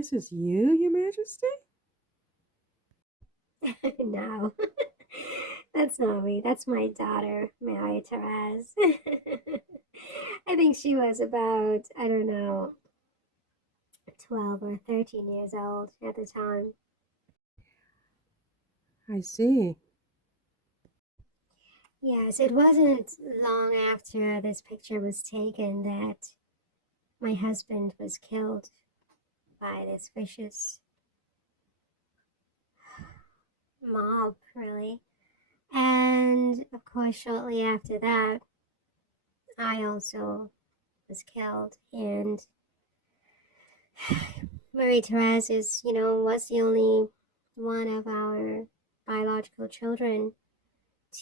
this is you, Your Majesty? No, that's not me. That's my daughter, Marie Therese. I think she was about, I don't know, 12 or 13 years old at the time. I see. Yes, it wasn't long after this picture was taken that my husband was killed by this vicious mob, really. And of course, shortly after that, I also was killed. And Marie Therese is, was the only one of our biological children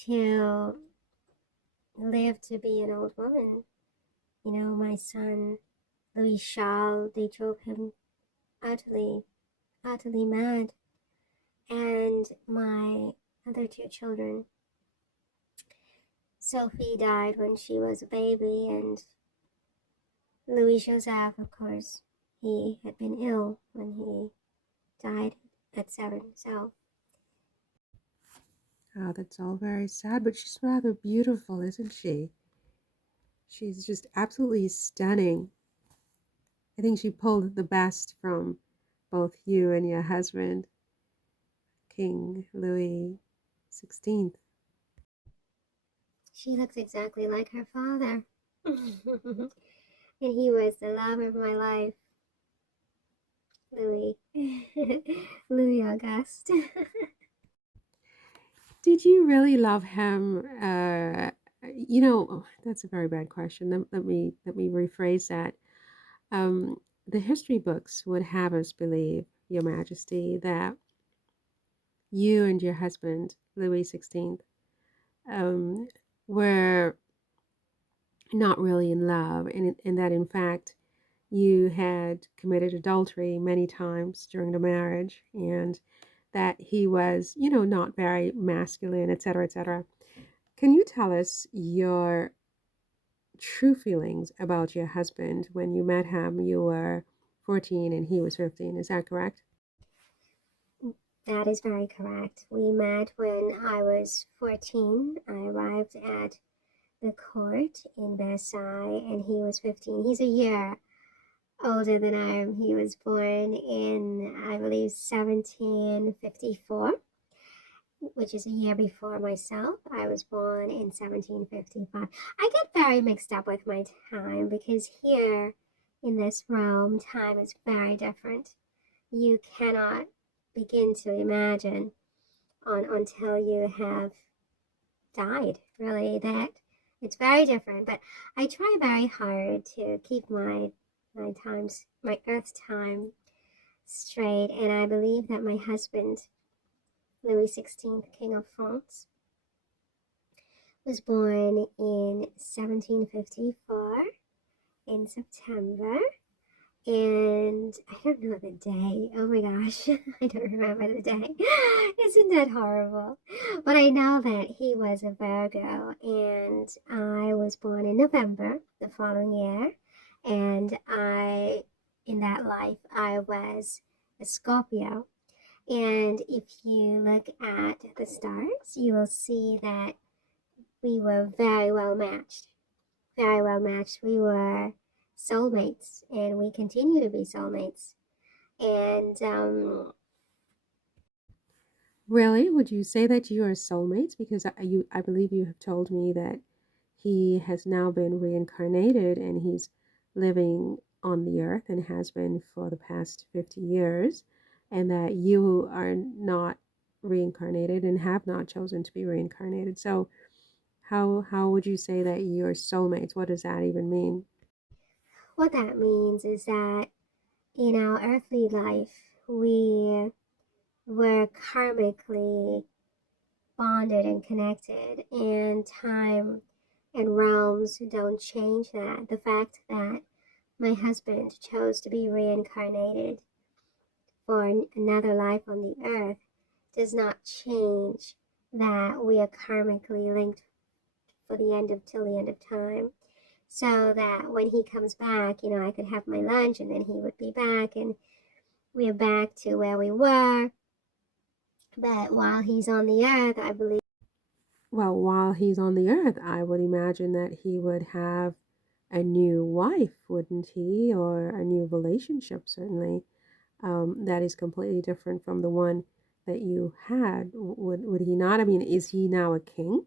to live to be an old woman. My son, Louis Charles, they drove him utterly, utterly mad. And my other two children, Sophie died when she was a baby, and Louis Joseph, of course, he had been ill when he died at 7. So, Oh, that's all very sad, but she's rather beautiful, isn't she? She's just absolutely stunning. I think she pulled the best from both you and your husband, King Louis XVI. she looks exactly like her father. And he was the love of my life, Louis. Louis Auguste. Did you really love him? That's a very bad question. Let me rephrase that. The history books would have us believe, Your Majesty, that you and your husband, Louis XVI, um, were not really in love, and that in fact you had committed adultery many times during the marriage, and that he was, not very masculine, etc., etc. Can you tell us your true feelings about your husband when you met him? You were 14 and he was 15. Is that correct? That is very correct. We met when I was 14. I arrived at the court in Versailles and he was 15. He's a year older than I am. He was born in, I believe, 1754, which is a year before myself. I was born in 1755. I get very mixed up with my time because here in this realm, time is very different. You cannot begin to imagine until you have died, really, that it's very different. But I try very hard to keep my earth time straight, and I believe that my husband, Louis XVI, King of France, was born in 1754 in September. And I don't know the day. Oh my gosh, I don't remember the day. Isn't that horrible? But I know that he was a Virgo, and I was born in November the following year. And in that life, I was a Scorpio. And if you look at the stars, you will see that we were very well matched. Very well matched. We were soulmates, and we continue to be soulmates. And Really? Would you say that you are soulmates? Because I believe you have told me that he has now been reincarnated and he's living on the earth and has been for the past 50 years, and that you are not reincarnated and have not chosen to be reincarnated. So, how would you say that you're soulmates? What does that even mean? what that means is that in our earthly life, we were karmically bonded and connected, and time and realms don't change that. The fact that my husband chose to be reincarnated for another life on the earth does not change that we are karmically linked for the end of till the end of time. So that when he comes back, I could have my lunch and then he would be back, and we're back to where we were. But while he's on the earth, I believe. Well, while he's on the earth, I would imagine that he would have a new wife, wouldn't he? Or a new relationship, certainly, that is completely different from the one that you had. Would he not? I mean, is he now a king?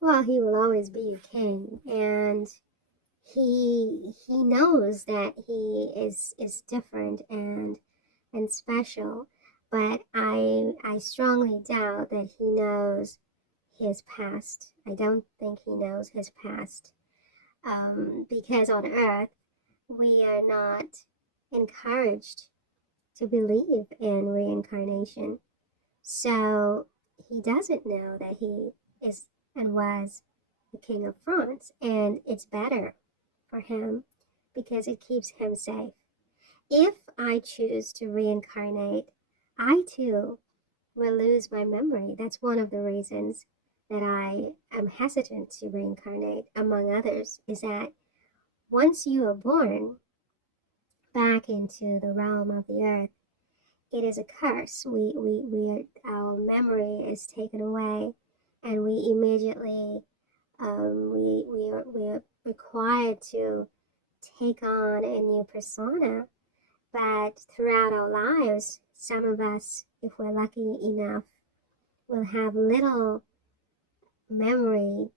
Well, he will always be a king, and he knows that he is different and special, but I strongly doubt that he knows his past. I don't think he knows his past, because on Earth we are not encouraged to believe in reincarnation. So he doesn't know that he is and was the King of France, and it's better for him because it keeps him safe. If I choose to reincarnate, I too will lose my memory. That's one of the reasons that I am hesitant to reincarnate, among others, is that once you are born back into the realm of the earth, it is a curse. Our memory is taken away, and we immediately we are required to take on a new persona. But throughout our lives, some of us, if we're lucky enough, will have little memory,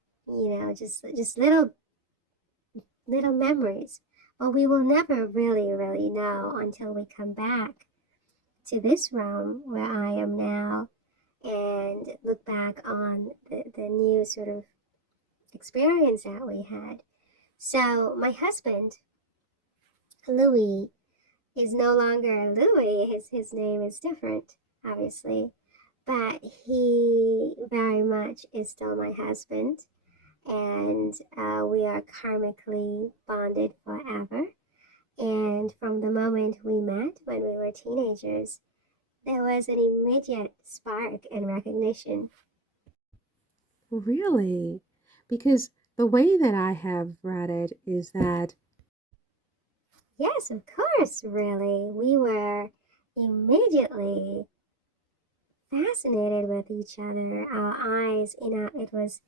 just little memories. But we will never really know until we come back to this realm where I am now and look back on the new sort of experience that we had. So my husband, Louis, is no longer Louis. His name is different, obviously, but he very much is still my husband, and we are karmically bonded forever. And from the moment we met when we were teenagers, there was an immediate spark and recognition. Really? Because the way that I have read it is that Yes, of course, really. We were immediately fascinated with each other. Our eyes, it was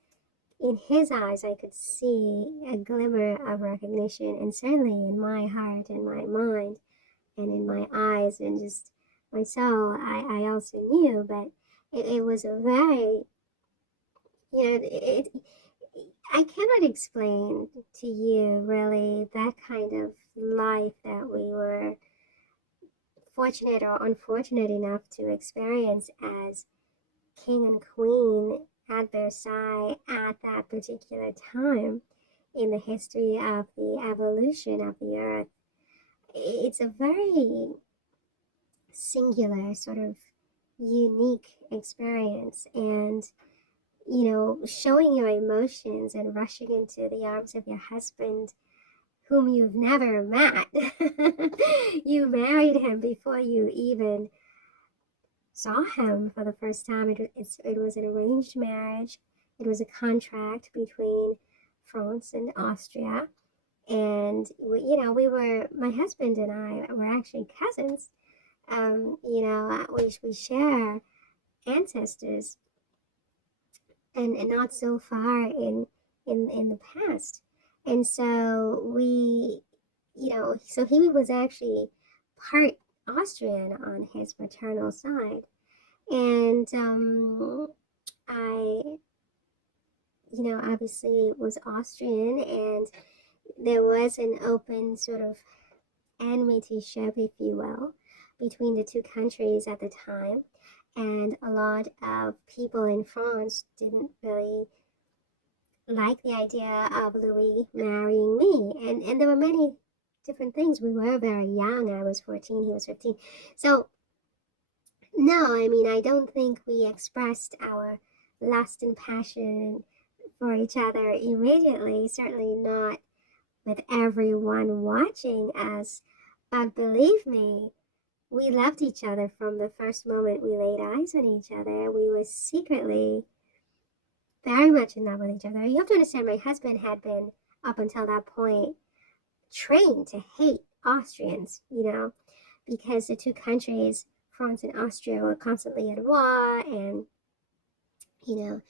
in his eyes, I could see a glimmer of recognition, and certainly in my heart and my mind, and in my eyes, and just my soul, I also knew, but it was a very, I cannot explain to you really that kind of life that we were fortunate or unfortunate enough to experience as king and queen at Versailles at that particular time in the history of the evolution of the earth. It's a very singular, sort of unique experience. And, showing your emotions and rushing into the arms of your husband whom you've never met. You married him before you even saw him for the first time. It was an arranged marriage. It was a contract between France and Austria. And we were, my husband and I were actually cousins. We share ancestors, and not so far in the past. And so so he was actually part Austrian on his maternal side. And I, obviously was Austrian, and there was an open sort of enmityship, if you will, between the two countries at the time. And a lot of people in France didn't really like the idea of Louis marrying me. And there were many different things. We were very young. I was 14, he was 15. So, no, I mean, I don't think we expressed our lust and passion for each other immediately, certainly not with everyone watching us. But believe me, we loved each other from the first moment we laid eyes on each other. We were secretly very much in love with each other. You have to understand, my husband had been, up until that point, trained to hate Austrians, because the two countries, France and Austria, were constantly at war, and you know,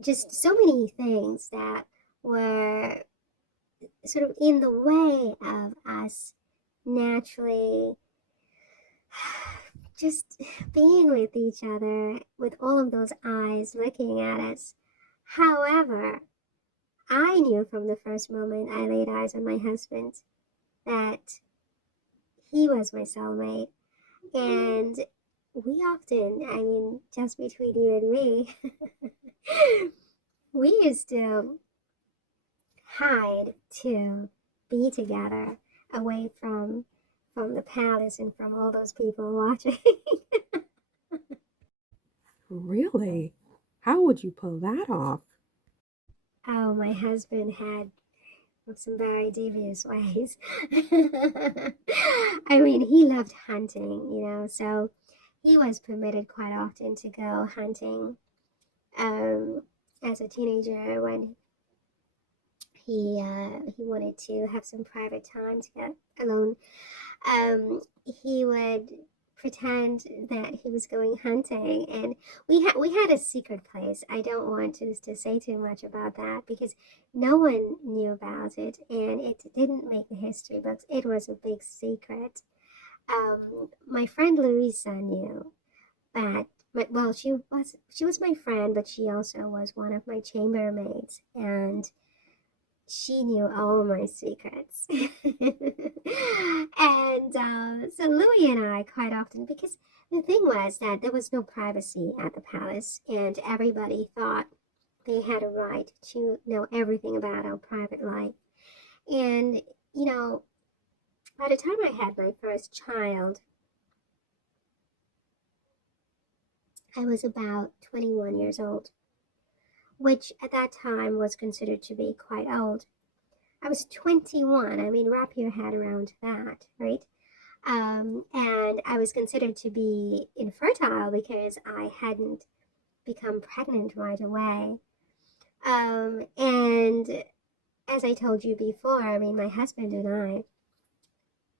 just so many things that were sort of in the way of us naturally just being with each other with all of those eyes looking at us. However, I knew from the first moment I laid eyes on my husband that he was my soulmate. And we often, I mean, just between you and me, we used to hide to be together away from the palace and from all those people watching. Really? How would you pull that off? Oh, my husband had some very devious ways. I mean, he loved hunting, so he was permitted quite often to go hunting um, as a teenager when he wanted to have some private time to get alone. He would pretend that he was going hunting, and we had a secret place. I don't want to say too much about that because no one knew about it, and it didn't make the history books. It was a big secret. My friend Louisa knew, but well, she was my friend, but she also was one of my chambermaids, and she knew all my secrets. And so Louis and I quite often, because the thing was that there was no privacy at the palace, and everybody thought they had a right to know everything about our private life. And, you know, by the time I had my first child, I was about 21 years old, which at that time was considered to be quite old. I was 21. I mean, wrap your head around that, right? And I was considered to be infertile because I hadn't become pregnant right away. And as I told you before, I mean, my husband and I,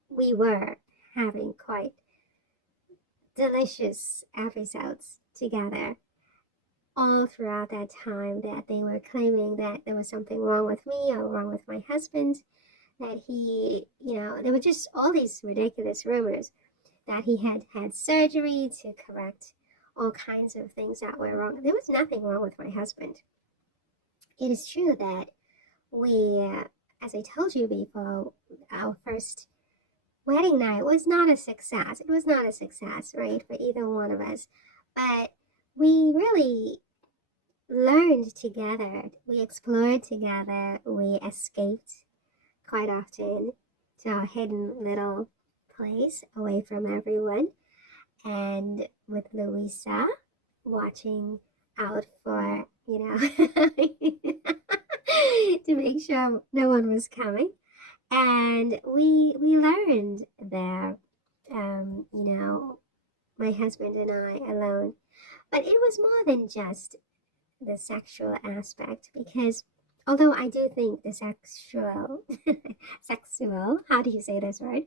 we were having quite delicious episodes together all throughout that time that they were claiming that there was something wrong with me or wrong with my husband, that there were just all these ridiculous rumors that he had had surgery to correct all kinds of things that were wrong. There was nothing wrong with my husband. It is true that as I told you before, our first wedding night was not a success. It was not a success, right, for either one of us. But we really learned together. We explored together. We escaped quite often to our hidden little place away from everyone. And with Louisa watching out for, to make sure no one was coming. And we learned there, my husband and I alone. But it was more than just the sexual aspect because although I do think the sexual, how do you say this word?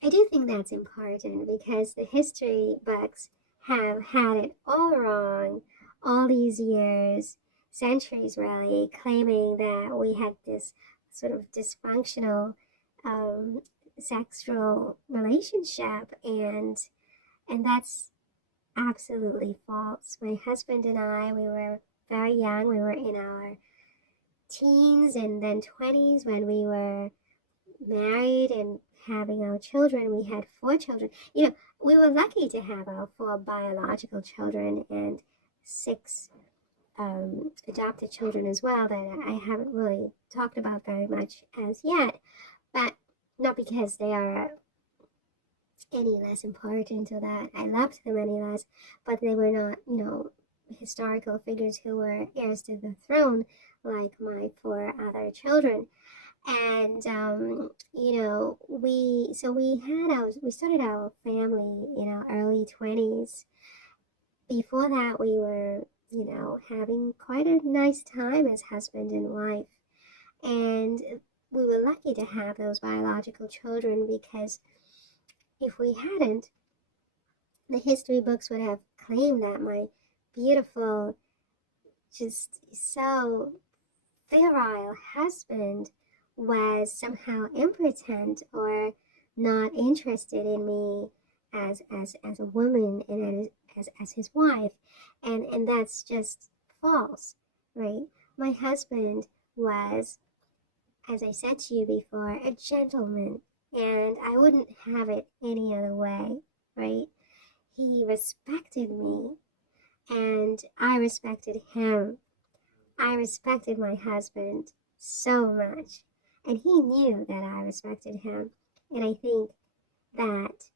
I do think that's important because the history books have had it all wrong all these years, centuries really, claiming that we had this sort of dysfunctional um, sexual relationship, and that's absolutely false. My husband and I, we were very young. We were in our teens and then 20s when we were married and having our children. We had 4 children. We were lucky to have our 4 biological children and 6 adopted children as well that I haven't really talked about very much as yet, but not because they are any less important or that I loved them any less, but they were not, historical figures who were heirs to the throne like my 4 other children. And we started our family in our early 20s. Before that, we were having quite a nice time as husband and wife. And we were lucky to have those biological children, because if we hadn't, the history books would have claimed that my beautiful, just so virile husband was somehow impotent or not interested in me as a woman and as his wife, and that's just false, right? My husband was, as I said to you before, a gentleman, and I wouldn't have it any other way, right? He respected me, and I respected him. I respected my husband so much, and he knew that I respected him. And I think that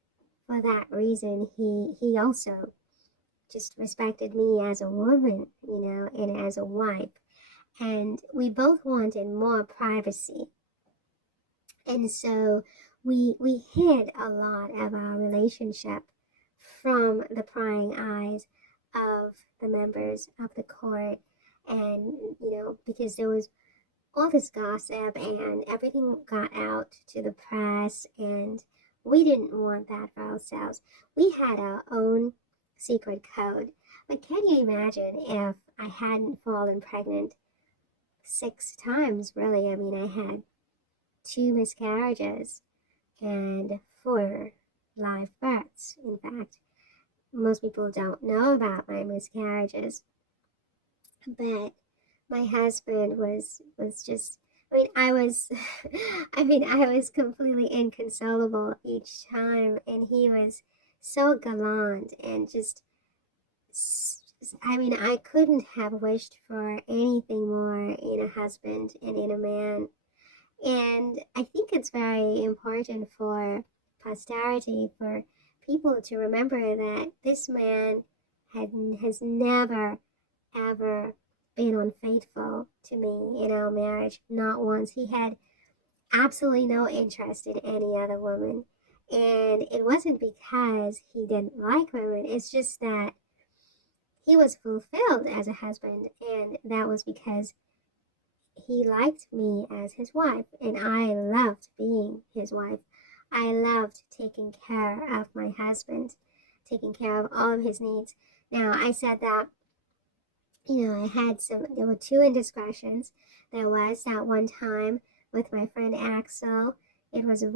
for that reason, he also just respected me as a woman, and as a wife. And we both wanted more privacy. And so we hid a lot of our relationship from the prying eyes of the members of the court. And, because there was all this gossip and everything got out to the press, and we didn't want that for ourselves. We had our own secret code. But can you imagine if I hadn't fallen pregnant 6 times, really? I mean, I had 2 miscarriages and 4 live births. In fact, most people don't know about my miscarriages, but my husband was just, I was I was completely inconsolable each time, and he was so gallant and just, I couldn't have wished for anything more in a husband and in a man. And I think it's very important for posterity, for people to remember that this man has never, ever been unfaithful to me in our marriage. Not once. He had absolutely no interest in any other woman. And it wasn't because he didn't like women, it's just that he was fulfilled as a husband, and that was because he liked me as his wife, and I loved being his wife. I loved taking care of my husband, taking care of all of his needs. Now, I said that, there were 2 indiscretions. There was that one time with my friend Axel. It was a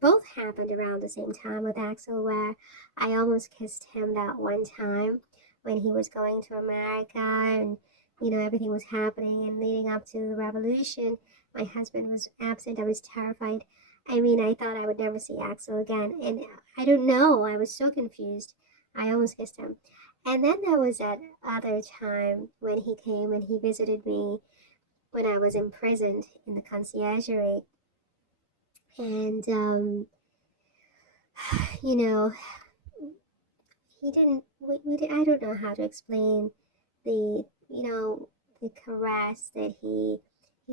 both happened around the same time with Axel, where I almost kissed him that one time when he was going to America, and, everything was happening and leading up to the revolution. My husband was absent. I was terrified. I thought I would never see Axel again. And I don't know. I was so confused. I almost kissed him. And then there was that other time when he came and he visited me when I was imprisoned in the conciergerie. And, you know, he didn't, I don't know how to explain the, the caress that he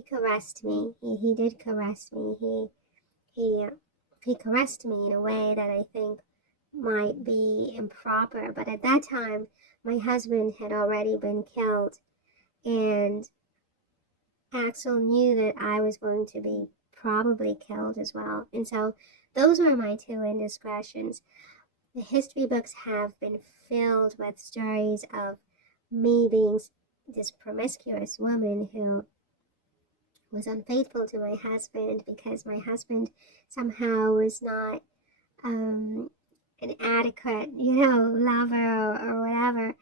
caressed me. He did caress me. He, he caressed me in a way that I think might be improper. But at that time, my husband had already been killed, and Axel knew that I was going to be probably killed as well. And so those were my 2 indiscretions. The history books have been filled with stories of me being this promiscuous woman who was unfaithful to my husband because my husband somehow was not an adequate, lover, or whatever.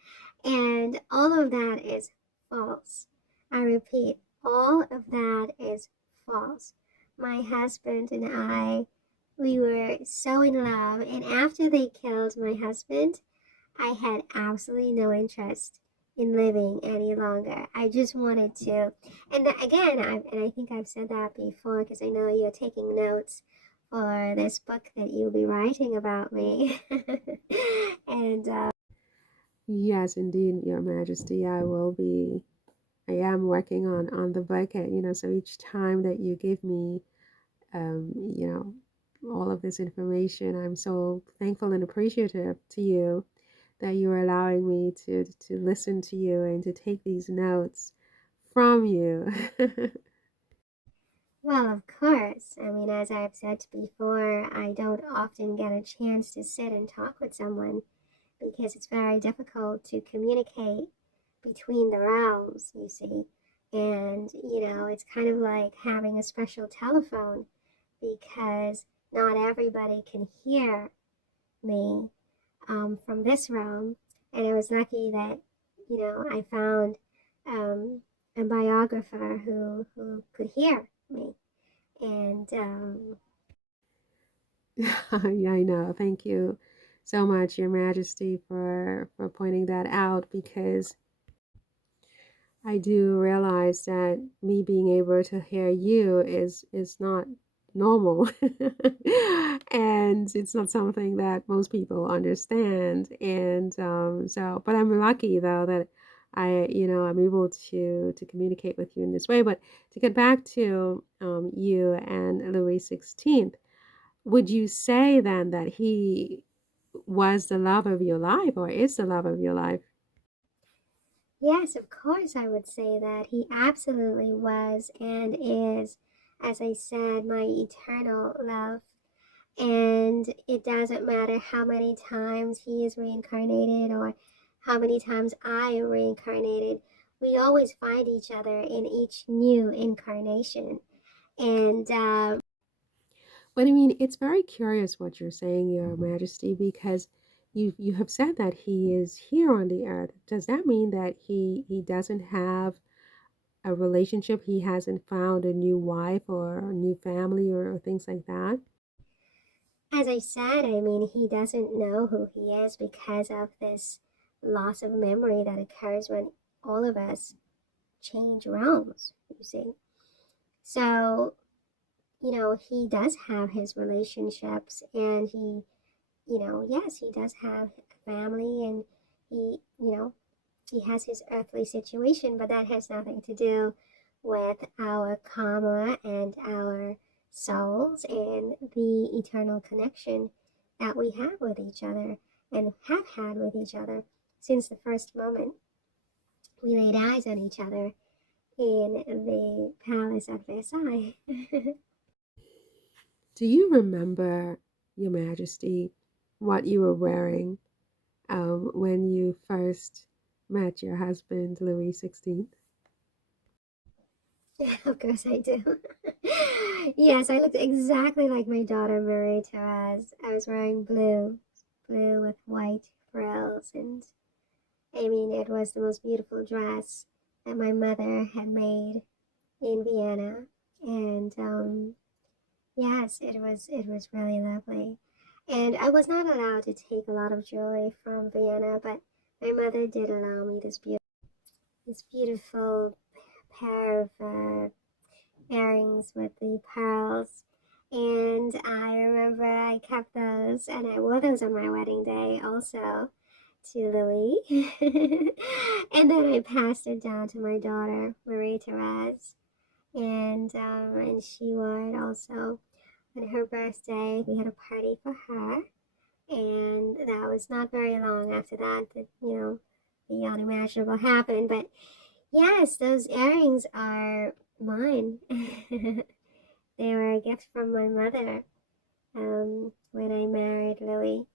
And all of that is false. I repeat, all of that is false. My husband and I, we were so in love. And after they killed my husband, I had absolutely no interest in living any longer. I just wanted to. And again, I think I've said that before, because I know you're taking notes for this book that you'll be writing about me. and Yes, indeed, Your Majesty. I am working on the book. So each time that you give me, um, you know, all of this information, I'm so thankful and appreciative to you that you are allowing me to listen to you and to take these notes from you. Well, of course. I mean, as I've said before, I don't often get a chance to sit and talk with someone because it's very difficult to communicate between the realms, you see. And, it's kind of like having a special telephone because not everybody can hear me from this realm. And I was lucky that, I found um, a biographer who could hear me. And Yeah, I know. Thank you so much, Your Majesty, for pointing that out because I do realize that me being able to hear you is not normal. And it's not something that most people understand. And but I'm lucky though that I'm able to communicate with you in this way. But to get back to you and Louis XVI, would you say then that he was the love of your life or is the love of your life? yes, of course, I would say that he absolutely was and is, as I said, my eternal love. And it doesn't matter how many times he is reincarnated or how many times I am reincarnated, we always find each other in each new incarnation. And But I mean, it's very curious what you're saying, Your Majesty, because you have said that he is here on the earth. Does that mean that he doesn't have a relationship? He hasn't found a new wife or a new family or things like that? as I said, I mean, he doesn't know who he is because of this loss of memory that occurs when all of us change realms, you see. So, he does have his relationships and yes, he does have a family and he, he has his earthly situation, but that has nothing to do with our karma and our souls and the eternal connection that we have with each other and have had with each other since the first moment we laid eyes on each other in the palace at Versailles. Do you remember, Your Majesty, what you were wearing when you first met your husband, Louis XVI? Of course I do. Yes, I looked exactly like my daughter Marie Therese. I was wearing blue with white frills, and I mean, it was the most beautiful dress that my mother had made in Vienna. And yes, it was really lovely. And I was not allowed to take a lot of jewelry from Vienna, but my mother did allow me this beautiful pair of earrings with the pearls. And I remember I kept those and I wore those on my wedding day also to Louis. And then I passed it down to my daughter, Marie Therese. And she wore it also on her birthday. We had a party for her. And that was not very long after that, the unimaginable happened. But yes, those earrings are mine. They were a gift from my mother when I married Louis.